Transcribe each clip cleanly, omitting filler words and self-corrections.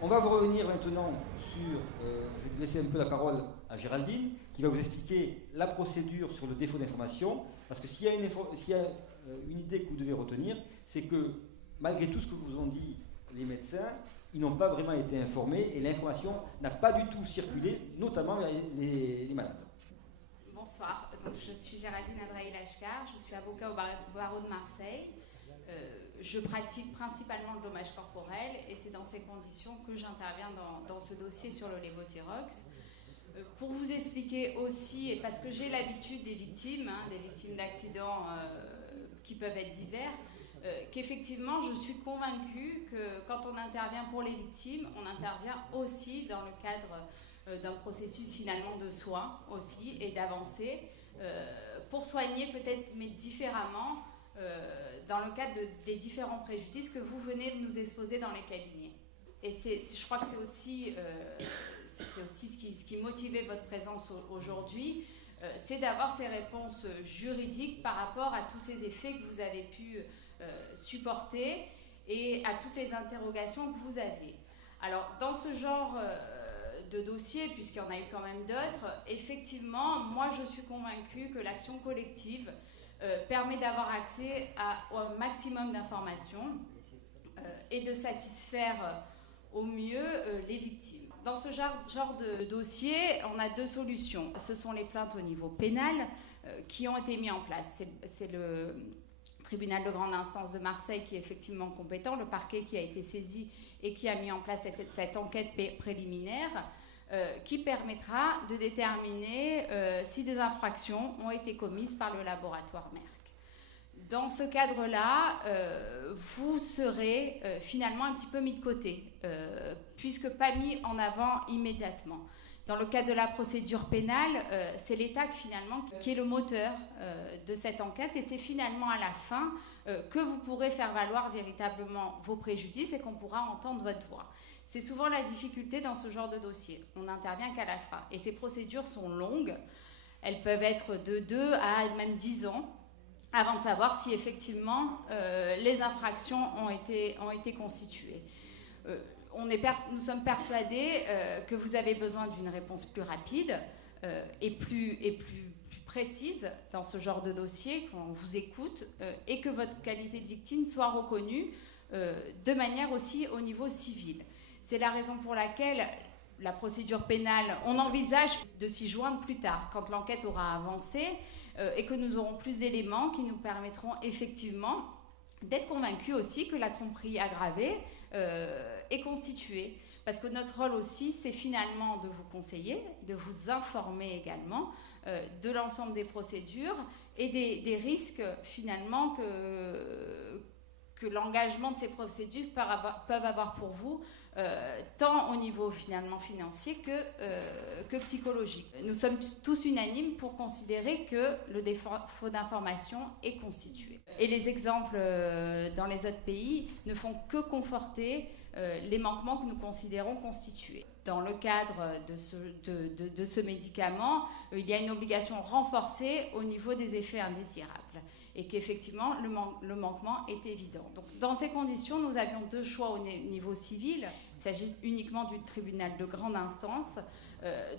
On va revenir maintenant sur, je vais laisser un peu la parole à Géraldine, qui va vous expliquer la procédure sur le défaut d'information, parce que s'il y a une idée que vous devez retenir, c'est que malgré tout ce que vous ont dit les médecins, ils n'ont pas vraiment été informés et l'information n'a pas du tout circulé, notamment vers les malades. Bonsoir, donc, je suis Géraldine Adraï-Lachkar, je suis avocat au barreau de Marseille. Je pratique principalement le dommage corporel et c'est dans ces conditions que j'interviens dans ce dossier sur le lévothyrox. Pour vous expliquer aussi, et parce que j'ai l'habitude des victimes d'accidents qui peuvent être divers, qu'effectivement je suis convaincue que quand on intervient pour les victimes, on intervient aussi dans le cadre d'un processus finalement de soins aussi et d'avancée pour soigner peut-être mais différemment dans le cadre des différents préjudices que vous venez de nous exposer dans les cabinets. Et je crois que c'est aussi ce qui motivait votre présence aujourd'hui, c'est d'avoir ces réponses juridiques par rapport à tous ces effets que vous avez pu supporter et à toutes les interrogations que vous avez. Alors, dans ce genre de dossier, puisqu'il y en a eu quand même d'autres, effectivement, moi je suis convaincue que l'action collective permet d'avoir accès au maximum d'informations et de satisfaire au mieux les victimes. Dans ce genre de dossier, on a deux solutions. Ce sont les plaintes au niveau pénal qui ont été mises en place. C'est le tribunal de grande instance de Marseille qui est effectivement compétent, le parquet qui a été saisi et qui a mis en place cette enquête préliminaire qui permettra de déterminer si des infractions ont été commises par le laboratoire Merck. Dans ce cadre-là, vous serez finalement un petit peu mis de côté, puisque pas mis en avant immédiatement. Dans le cadre de la procédure pénale, c'est l'État qui est le moteur de cette enquête et c'est finalement à la fin que vous pourrez faire valoir véritablement vos préjudices et qu'on pourra entendre votre voix. C'est souvent la difficulté dans ce genre de dossier. On n'intervient qu'à la fin. Et ces procédures sont longues. Elles peuvent être de 2 à même 10 ans avant de savoir si effectivement les infractions ont été constituées. Nous sommes persuadés que vous avez besoin d'une réponse plus rapide et plus précise dans ce genre de dossier, qu'on vous écoute et que votre qualité de victime soit reconnue de manière aussi au niveau civil. C'est la raison pour laquelle la procédure pénale, on envisage de s'y joindre plus tard, quand l'enquête aura avancé et que nous aurons plus d'éléments qui nous permettront effectivement d'être convaincus aussi que la tromperie aggravée est constituée. Parce que notre rôle aussi, c'est finalement de vous conseiller, de vous informer également de l'ensemble des procédures et des risques finalement que l'engagement de ces procédures peuvent avoir pour vous, tant au niveau finalement financier que psychologique. Nous sommes tous unanimes pour considérer que le défaut d'information est constitué. Et les exemples dans les autres pays ne font que conforter les manquements que nous considérons constitués. Dans le cadre de ce médicament, il y a une obligation renforcée au niveau des effets indésirables et qu'effectivement le manquement est évident. Donc, dans ces conditions, nous avions deux choix au niveau civil. Il s'agit uniquement du tribunal de grande instance,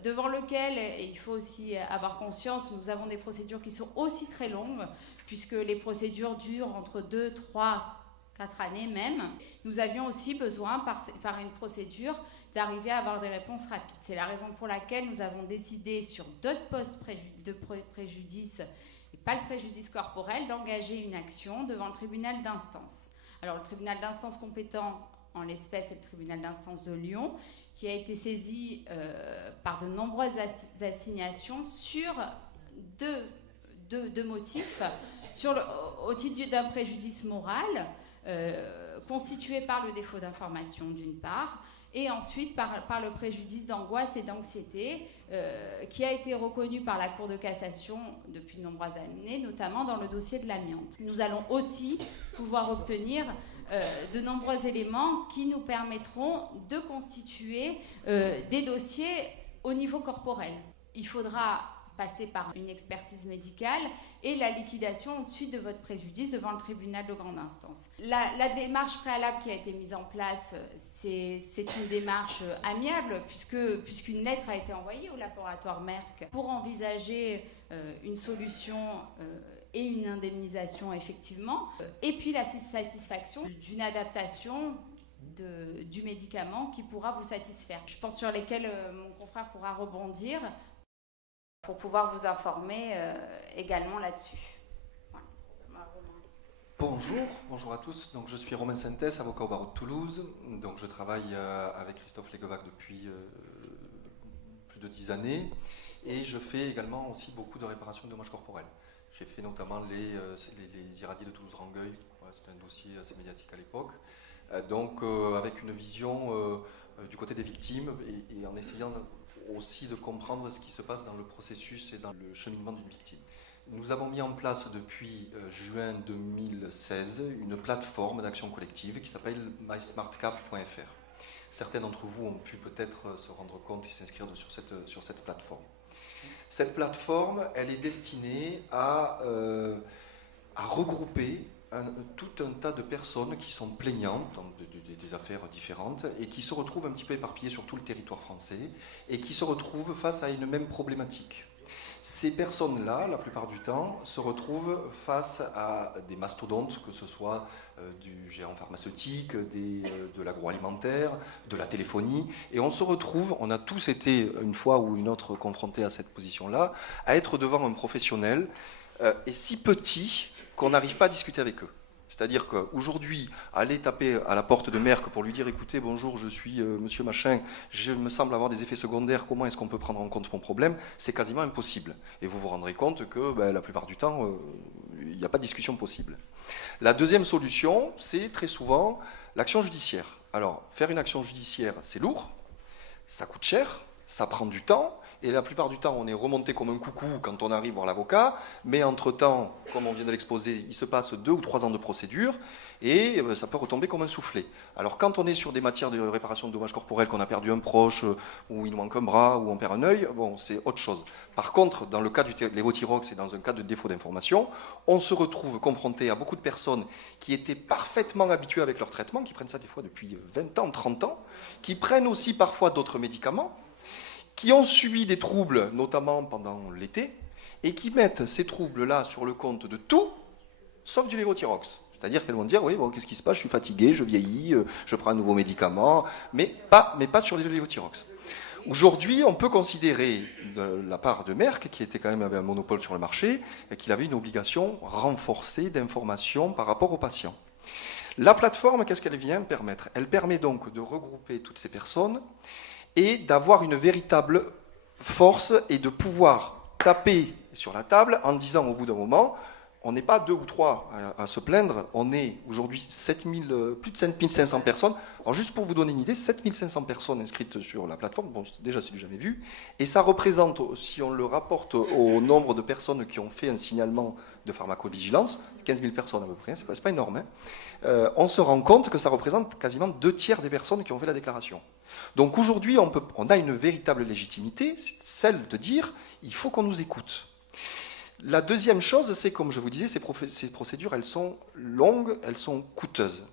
devant lequel, et il faut aussi avoir conscience, nous avons des procédures qui sont aussi très longues, puisque les procédures durent entre 2, 3, 4 années même. Nous avions aussi besoin, par une procédure, d'arriver à avoir des réponses rapides. C'est la raison pour laquelle nous avons décidé, sur d'autres postes de préjudice, et pas le préjudice corporel, d'engager une action devant le tribunal d'instance. Alors, le tribunal d'instance compétent, en l'espèce, c'est le tribunal d'instance de Lyon, qui a été saisi par de nombreuses assignations sur deux motifs, au titre d'un préjudice moral, constitué par le défaut d'information d'une part, et ensuite par le préjudice d'angoisse et d'anxiété qui a été reconnu par la Cour de cassation depuis de nombreuses années, notamment dans le dossier de l'amiante. Nous allons aussi pouvoir obtenir de nombreux éléments qui nous permettront de constituer des dossiers au niveau corporel. Il faudra passer par une expertise médicale et la liquidation ensuite de votre préjudice devant le tribunal de grande instance. La démarche préalable qui a été mise en place, c'est une démarche amiable puisqu'une lettre a été envoyée au laboratoire Merck pour envisager une solution et une indemnisation effectivement, et puis la satisfaction d'une adaptation du médicament qui pourra vous satisfaire. Je pense sur lesquels mon confrère pourra rebondir pour pouvoir vous informer également là-dessus. Voilà. Bonjour à tous. Donc, je suis Romain Sintès, avocat au barreau de Toulouse. Donc, je travaille avec Christophe Leguevac depuis plus de 10 années et je fais également aussi beaucoup de réparation de dommages corporels. J'ai fait notamment les irradiés de Toulouse-Rangueil. Voilà, c'était un dossier assez médiatique à l'époque. Donc, avec une vision du côté des victimes et en essayant aussi de comprendre ce qui se passe dans le processus et dans le cheminement d'une victime. Nous avons mis en place depuis juin 2016 une plateforme d'action collective qui s'appelle mysmartcap.fr. Certains d'entre vous ont pu peut-être se rendre compte et s'inscrire sur cette plateforme. Cette plateforme, elle est destinée à regrouper tout un tas de personnes qui sont plaignantes dans des affaires différentes et qui se retrouvent un petit peu éparpillées sur tout le territoire français et qui se retrouvent face à une même problématique. Ces personnes-là, la plupart du temps, se retrouvent face à des mastodontes, que ce soit du géant pharmaceutique, de l'agroalimentaire, de la téléphonie, et on se retrouve, on a tous été une fois ou une autre confrontés à cette position-là, à être devant un professionnel et si petit qu'on n'arrive pas à discuter avec eux. C'est-à-dire qu'aujourd'hui, aller taper à la porte de Merck pour lui dire « Écoutez, bonjour, je suis monsieur machin, je me semble avoir des effets secondaires, comment est-ce qu'on peut prendre en compte mon problème ?» C'est quasiment impossible. Et vous vous rendrez compte que la plupart du temps, il n'y a pas de discussion possible. La deuxième solution, c'est très souvent l'action judiciaire. Alors, faire une action judiciaire, c'est lourd, ça coûte cher, ça prend du temps, et la plupart du temps, on est remonté comme un coucou quand on arrive voir l'avocat, mais entre-temps, comme on vient de l'exposer, il se passe 2 ou 3 ans de procédure, et ça peut retomber comme un soufflet. Alors quand on est sur des matières de réparation de dommages corporels, qu'on a perdu un proche, ou il nous manque un bras, ou on perd un œil, bon, c'est autre chose. Par contre, dans le cas du lévothyrox et dans un cas de défaut d'information, on se retrouve confronté à beaucoup de personnes qui étaient parfaitement habituées avec leur traitement, qui prennent ça des fois depuis 20 ans, 30 ans, qui prennent aussi parfois d'autres médicaments, qui ont subi des troubles, notamment pendant l'été, et qui mettent ces troubles-là sur le compte de tout, sauf du lévothyrox. C'est-à-dire qu'elles vont dire, oui, bon, qu'est-ce qui se passe, je suis fatigué, je vieillis, je prends un nouveau médicament, mais pas sur les lévothyrox. Aujourd'hui, on peut considérer, de la part de Merck, qui était quand même avait un monopole sur le marché, qu'il avait une obligation renforcée d'information par rapport aux patients. La plateforme, qu'est-ce qu'elle vient permettre? Elle permet donc de regrouper toutes ces personnes et d'avoir une véritable force et de pouvoir taper sur la table en disant au bout d'un moment, on n'est pas 2 ou 3 à se plaindre, on est aujourd'hui plus de 7500 personnes. Alors juste pour vous donner une idée, 7500 personnes inscrites sur la plateforme, bon, déjà c'est du jamais vu, et ça représente, si on le rapporte au nombre de personnes qui ont fait un signalement de pharmacovigilance, 15 000 personnes à peu près, c'est pas énorme, hein, on se rend compte que ça représente quasiment 2/3 des personnes qui ont fait la déclaration. Donc aujourd'hui, on a une véritable légitimité, c'est celle de dire, il faut qu'on nous écoute. La deuxième chose, c'est, comme je vous disais, ces procédures, elles sont longues, elles sont coûteuses.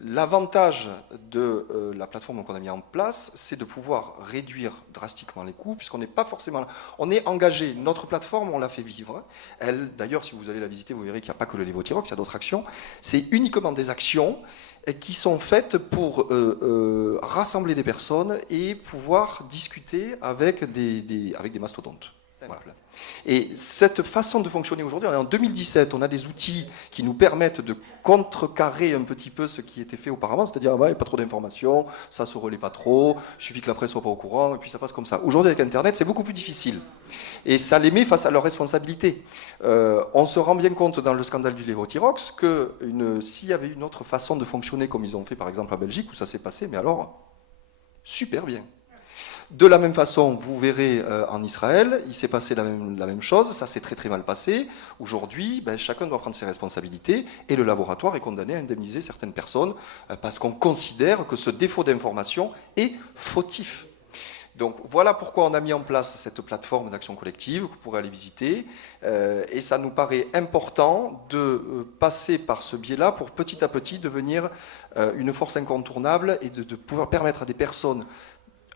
L'avantage de la plateforme qu'on a mis en place, c'est de pouvoir réduire drastiquement les coûts, puisqu'on n'est pas forcément... On est engagé, notre plateforme, on l'a fait vivre. Elle, d'ailleurs, si vous allez la visiter, vous verrez qu'il n'y a pas que le lévothyrox, il y a d'autres actions. C'est uniquement des actions qui sont faites pour rassembler des personnes et pouvoir discuter avec des mastodontes. Voilà. Et cette façon de fonctionner aujourd'hui, en 2017, on a des outils qui nous permettent de contrecarrer un petit peu ce qui était fait auparavant, c'est-à-dire il n'y a pas trop d'informations, ça ne se relaie pas trop, il suffit que la presse ne soit pas au courant, et puis ça passe comme ça. Aujourd'hui, avec Internet, c'est beaucoup plus difficile. Et ça les met face à leurs responsabilités. On se rend bien compte dans le scandale du lévothyrox que s'il y avait une autre façon de fonctionner, comme ils ont fait par exemple en Belgique, où ça s'est passé, mais alors, super bien. De la même façon, vous verrez en Israël, il s'est passé la même chose, ça s'est très très mal passé. Aujourd'hui, chacun doit prendre ses responsabilités et le laboratoire est condamné à indemniser certaines personnes parce qu'on considère que ce défaut d'information est fautif. Donc voilà pourquoi on a mis en place cette plateforme d'action collective que vous pourrez aller visiter. Et ça nous paraît important de passer par ce biais-là pour petit à petit devenir une force incontournable et de pouvoir permettre à des personnes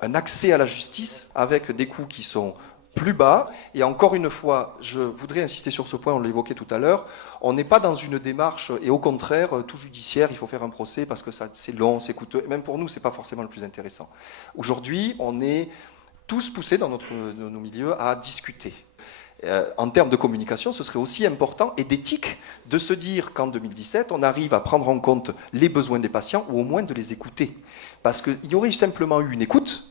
un accès à la justice avec des coûts qui sont plus bas. Et encore une fois, je voudrais insister sur ce point, on l'évoquait tout à l'heure, on n'est pas dans une démarche, et au contraire, tout judiciaire, il faut faire un procès parce que c'est long, c'est coûteux, et même pour nous, c'est pas forcément le plus intéressant. Aujourd'hui, on est tous poussés dans nos milieux à discuter. En termes de communication, ce serait aussi important, et d'éthique, de se dire qu'en 2017, on arrive à prendre en compte les besoins des patients, ou au moins de les écouter. Parce qu'il y aurait simplement eu une écoute,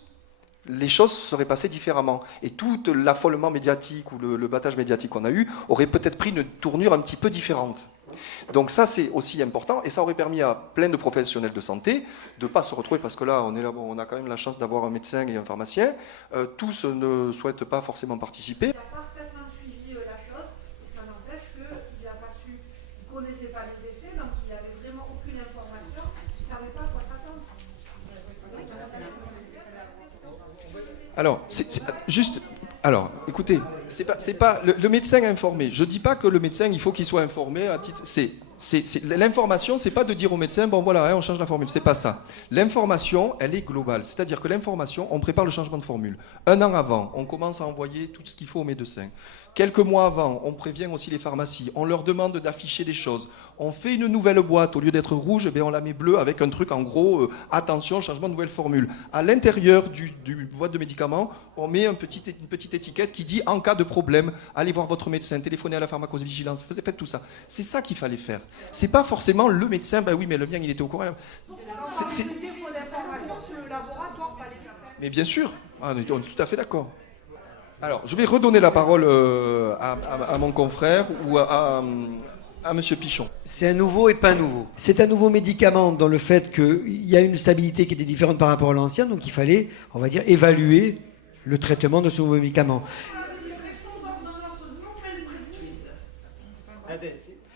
les choses seraient passées différemment. Et tout l'affolement médiatique ou le battage médiatique qu'on a eu aurait peut-être pris une tournure un petit peu différente. Donc ça, c'est aussi important, et ça aurait permis à plein de professionnels de santé de ne pas se retrouver, parce que là, on a quand même la chance d'avoir un médecin et un pharmacien. Tous ne souhaitent pas forcément participer. Il n'a pas parfaitement suivi la chose, et ça n'empêche qu'il n'a pas su, il ne connaissait pas les effets, donc il n'avait vraiment aucune information, il ne savait pas à quoi s'attendre. Alors, alors, écoutez, c'est pas le médecin informé. Je dis pas que le médecin, il faut qu'il soit informé à titre. L'information, c'est pas de dire au médecin, bon voilà, hein, on change la formule. C'est pas ça. L'information, elle est globale. C'est-à-dire que l'information, on prépare le changement de formule. 1 an avant, on commence à envoyer tout ce qu'il faut aux médecins. Quelques mois avant, on prévient aussi les pharmacies. On leur demande d'afficher des choses. On fait une nouvelle boîte. Au lieu d'être rouge, on la met bleue avec un truc en gros, attention, changement de nouvelle formule. À l'intérieur du boîte de médicaments, on met une petite étiquette qui dit en cas de problème, allez voir votre médecin, téléphonez à la pharmacovigilance, faites tout ça. C'est ça qu'il fallait faire. C'est pas forcément le médecin, ben oui, mais le mien, il était au courant. Mais bien sûr, on est tout à fait d'accord. Alors, je vais redonner la parole à mon confrère ou à M. Pichon. C'est un nouveau et pas un nouveau. C'est un nouveau médicament dans le fait qu'il y a une stabilité qui était différente par rapport à l'ancien, donc il fallait, on va dire, évaluer le traitement de ce nouveau médicament.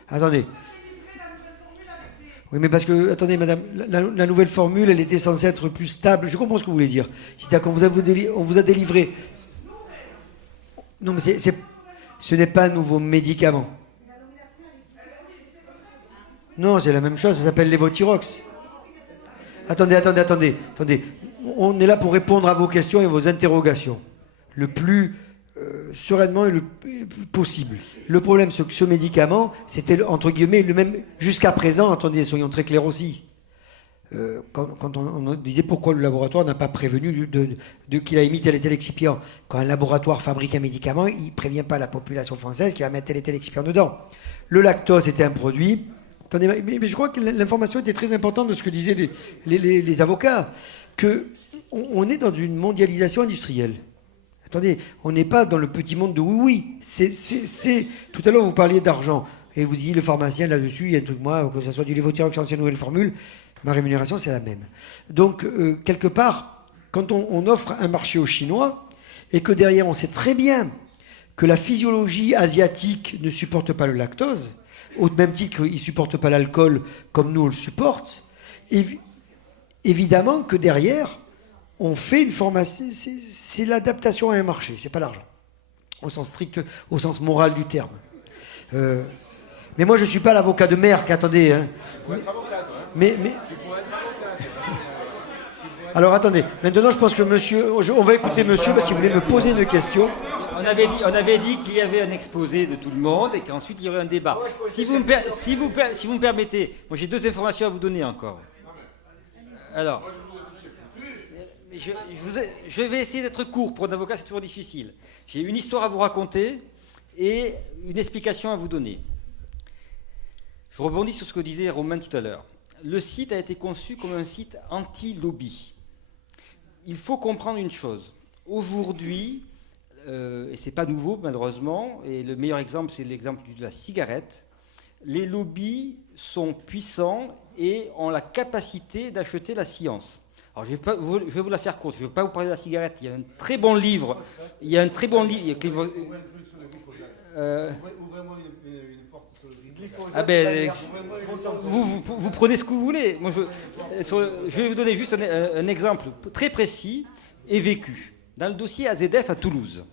Attendez. Oui, mais parce que, attendez, madame, la nouvelle formule, elle était censée être plus stable. Je comprends ce que vous voulez dire. C'est-à-dire qu'on vous a délivré. Non, mais ce n'est pas un nouveau médicament. Non, c'est la même chose, ça s'appelle Levothyrox. Attendez. On est là pour répondre à vos questions et vos interrogations. Le plus sereinement et le plus possible. Le problème, c'est que ce médicament, c'était, entre guillemets, le même jusqu'à présent. Attendez, soyons très clairs aussi. Quand on disait pourquoi le laboratoire n'a pas prévenu qu'il a émis tel et tel excipient. Quand un laboratoire fabrique un médicament, il ne prévient pas la population française qu'il va mettre tel et tel excipient dedans. Le lactose était un produit. Attendez, mais je crois que l'information était très importante de ce que disaient les avocats, qu'on est dans une mondialisation industrielle. Attendez, on n'est pas dans le petit monde de oui. Tout à l'heure, vous parliez d'argent. Et vous disiez, le pharmacien, là-dessus, il y a un truc, moi, que ce soit du Levothyrox, ancienne nouvelle formule, ma rémunération, c'est la même. Donc, quelque part, quand on offre un marché aux Chinois, et que derrière, on sait très bien que la physiologie asiatique ne supporte pas le lactose, au même titre qu'ils ne supportent pas l'alcool comme nous, on le supporte, évidemment que derrière, on fait une formation, c'est l'adaptation à un marché, c'est pas l'argent, au sens strict, au sens moral du terme. Mais moi, je ne suis pas l'avocat de Merck, attendez. Hein. Mais... Alors, attendez. Maintenant, je pense que monsieur... On va écouter monsieur parce qu'il voulait me poser une question. On avait dit qu'il y avait un exposé de tout le monde et qu'ensuite, il y aurait un débat. Si vous me permettez, moi, j'ai 2 informations à vous donner encore. Alors... Je vais essayer d'être court. Pour un avocat, c'est toujours difficile. J'ai une histoire à vous raconter et une explication à vous donner. Je rebondis sur ce que disait Romain tout à l'heure. Le site a été conçu comme un site anti-lobby. Il faut comprendre une chose. Aujourd'hui, et ce n'est pas nouveau malheureusement, et le meilleur exemple, c'est l'exemple de la cigarette, les lobbies sont puissants et ont la capacité d'acheter la science. Alors, je vais vous la faire courte. Je ne vais pas vous parler de la cigarette. Il y a un très bon livre. Vous prenez ce que vous voulez. Moi, je vais vous donner juste un exemple très précis et vécu. Dans le dossier AZF à Toulouse,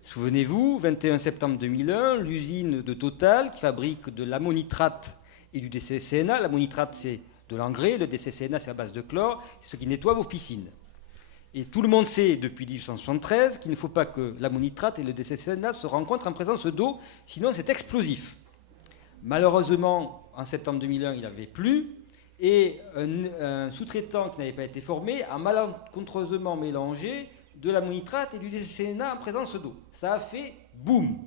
souvenez-vous, 21 septembre 2001, l'usine de Total qui fabrique de l'ammonitrate et du DCCNA. L'ammonitrate, c'est de l'engrais, le DCCNA, c'est à base de chlore, c'est ce qui nettoie vos piscines. Et tout le monde sait depuis 1873 qu'il ne faut pas que l'ammonitrate et le DCCNA se rencontrent en présence d'eau, sinon c'est explosif. Malheureusement, en septembre 2001, il n'avait plus, et un sous-traitant qui n'avait pas été formé a malencontreusement mélangé de l'ammonitrate et du DCCNA en présence d'eau. Ça a fait boum,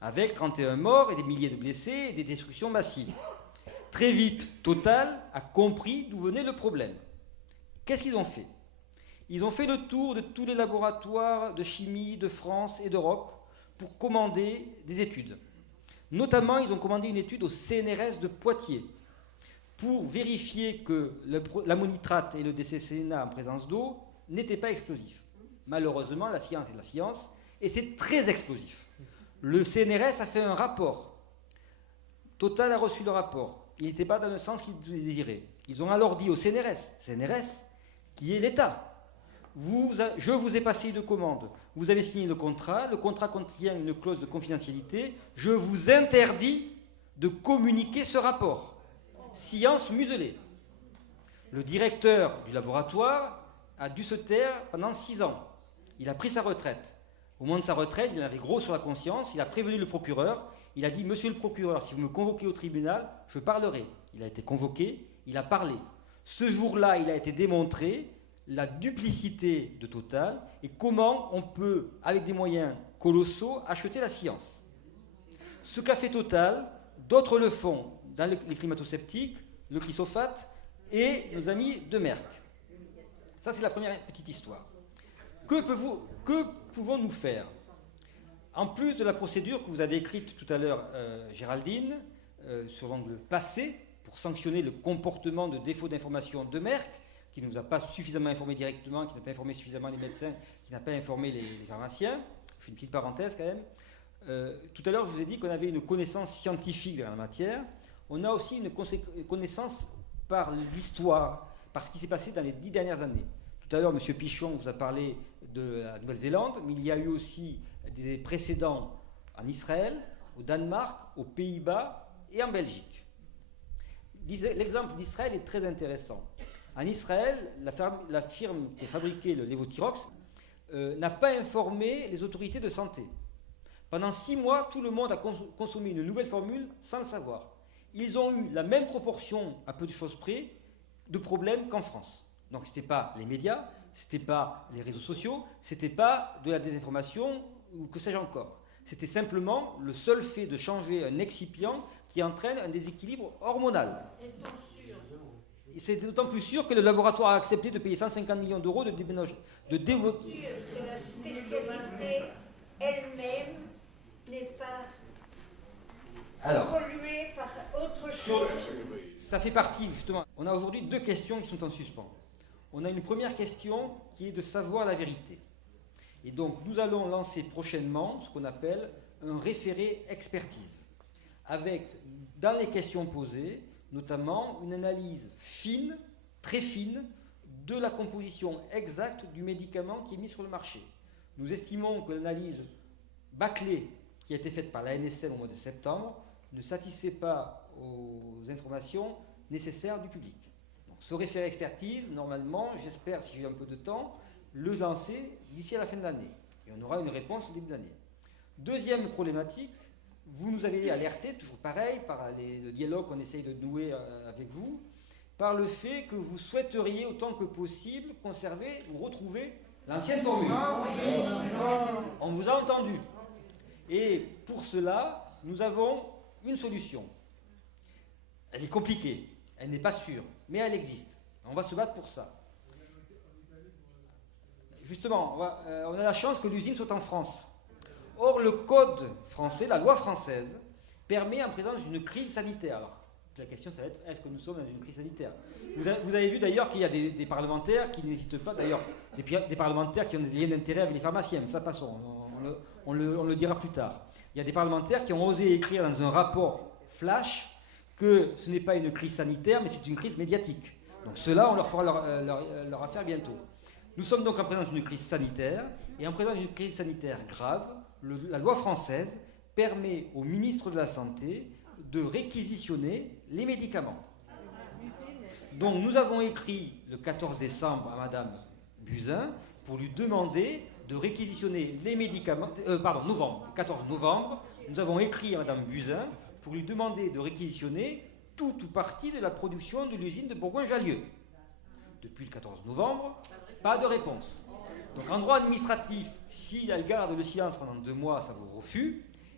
avec 31 morts et des milliers de blessés et des destructions massives. Très vite, Total a compris d'où venait le problème. Qu'est-ce qu'ils ont fait ? Ils ont fait le tour de tous les laboratoires de chimie de France et d'Europe pour commander des études. Notamment, ils ont commandé une étude au CNRS de Poitiers pour vérifier que l'ammonitrate et le DCCNA en présence d'eau n'étaient pas explosifs. Malheureusement, la science est la science, et c'est très explosif. Le CNRS a fait un rapport. Total a reçu le rapport. Il n'était pas dans le sens qu'ils désiraient. Ils ont alors dit au CNRS, qui est l'État, je vous ai passé une commande, vous avez signé le contrat contient une clause de confidentialité, je vous interdis de communiquer ce rapport. Science muselée. Le directeur du laboratoire a dû se taire pendant 6 ans. Il a pris sa retraite. Au moment de sa retraite, il en avait gros sur la conscience, il a prévenu le procureur, il a dit « Monsieur le procureur, si vous me convoquez au tribunal, je parlerai ». Il a été convoqué, il a parlé. Ce jour-là, il a été démontré la duplicité de Total et comment on peut, avec des moyens colossaux, acheter la science. Ce qu'a fait Total, d'autres le font dans les climato-sceptiques, le glyphosate et nos amis de Merck. Ça, c'est la première petite histoire. Que pouvons-nous faire ? En plus de la procédure que vous avez décrite tout à l'heure, Géraldine, sur l'angle passé, pour sanctionner le comportement de défaut d'information de Merck, qui ne nous a pas suffisamment informé directement, qui n'a pas informé suffisamment les médecins, qui n'a pas informé les pharmaciens. Je fais une petite parenthèse quand même. Tout à l'heure, je vous ai dit qu'on avait une connaissance scientifique dans la matière. On a aussi une connaissance par l'histoire, par ce qui s'est passé dans les 10 dernières années. Tout à l'heure, M. Pichon vous a parlé de la Nouvelle-Zélande, mais il y a eu aussi des précédents en Israël, au Danemark, aux Pays-Bas et en Belgique. L'exemple d'Israël est très intéressant. En Israël, la firme qui a fabriqué le lévothyrox n'a pas informé les autorités de santé. Pendant 6 mois, tout le monde a consommé une nouvelle formule sans le savoir. Ils ont eu la même proportion, à peu de choses près, de problèmes qu'en France. Donc ce n'était pas les médias, ce n'était pas les réseaux sociaux, ce n'était pas de la désinformation ou que sais-je encore. C'était simplement le seul fait de changer un excipient qui entraîne un déséquilibre hormonal. Et c'est d'autant plus sûr que le laboratoire a accepté de payer 150 millions d'euros de déménagement. Que la spécialité elle-même n'est pas polluée par autre chose. Ça fait partie, justement. On a aujourd'hui 2 questions qui sont en suspens. On a une première question qui est de savoir la vérité. Et donc, nous allons lancer prochainement ce qu'on appelle un référé expertise, avec, dans les questions posées, notamment une analyse fine, très fine, de la composition exacte du médicament qui est mis sur le marché. Nous estimons que l'analyse bâclée qui a été faite par l'ANSM au mois de septembre ne satisfait pas aux informations nécessaires du public. Donc, ce référé expertise, normalement, j'espère, si j'ai un peu de temps, le lancer d'ici à la fin de l'année. Et on aura une réponse au début d'année. Deuxième problématique, vous nous avez alerté, toujours pareil, par le dialogue qu'on essaye de nouer avec vous, par le fait que vous souhaiteriez autant que possible conserver ou retrouver l'ancienne formule. On vous a entendu. Et pour cela, nous avons une solution. Elle est compliquée, elle n'est pas sûre, mais elle existe. On va se battre pour ça. Justement, on a la chance que l'usine soit en France. Or, le code français, la loi française, permet en présence d'une crise sanitaire. Alors, la question, ça va être, est-ce que nous sommes dans une crise sanitaire ? Vous avez vu d'ailleurs qu'il y a des parlementaires qui n'hésitent pas, d'ailleurs, des parlementaires qui ont des liens d'intérêt avec les pharmaciens, ça passons, on le dira plus tard. Il y a des parlementaires qui ont osé écrire dans un rapport flash que ce n'est pas une crise sanitaire, mais c'est une crise médiatique. Donc ceux-là, on leur fera leur affaire bientôt. Nous sommes donc en présence d'une crise sanitaire, et en présence d'une crise sanitaire grave, la loi française permet au ministre de la Santé de réquisitionner les médicaments. Donc nous avons écrit le 14 décembre à Madame Buzyn pour lui demander de réquisitionner les médicaments... novembre, 14 novembre, nous avons écrit à Madame Buzyn pour lui demander de réquisitionner tout ou partie de la production de l'usine de Bourgoin-Jallieu. Depuis le 14 novembre, pas de réponse. Donc en droit administratif, si elle garde le silence pendant 2 mois, ça vous refuse.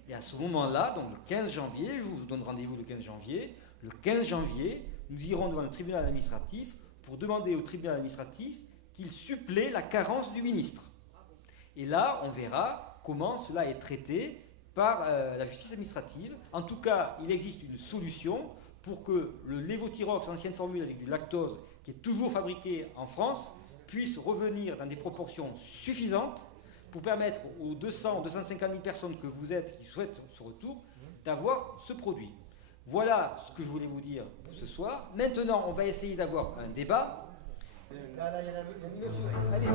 Et à ce moment-là, donc le 15 janvier, je vous donne rendez-vous le 15 janvier, le 15 janvier, nous irons devant le tribunal administratif pour demander au tribunal administratif qu'il supplée la carence du ministre. Et là, on verra comment cela est traité par la justice administrative. En tout cas, il existe une solution pour que le lévothyrox, ancienne formule avec du lactose, qui est toujours fabriqué en France, puisse revenir dans des proportions suffisantes pour permettre aux 200 ou 250 000 personnes que vous êtes, qui souhaitent ce retour, d'avoir ce produit. Voilà ce que je voulais vous dire pour ce soir. Maintenant, on va essayer d'avoir un débat. Allez.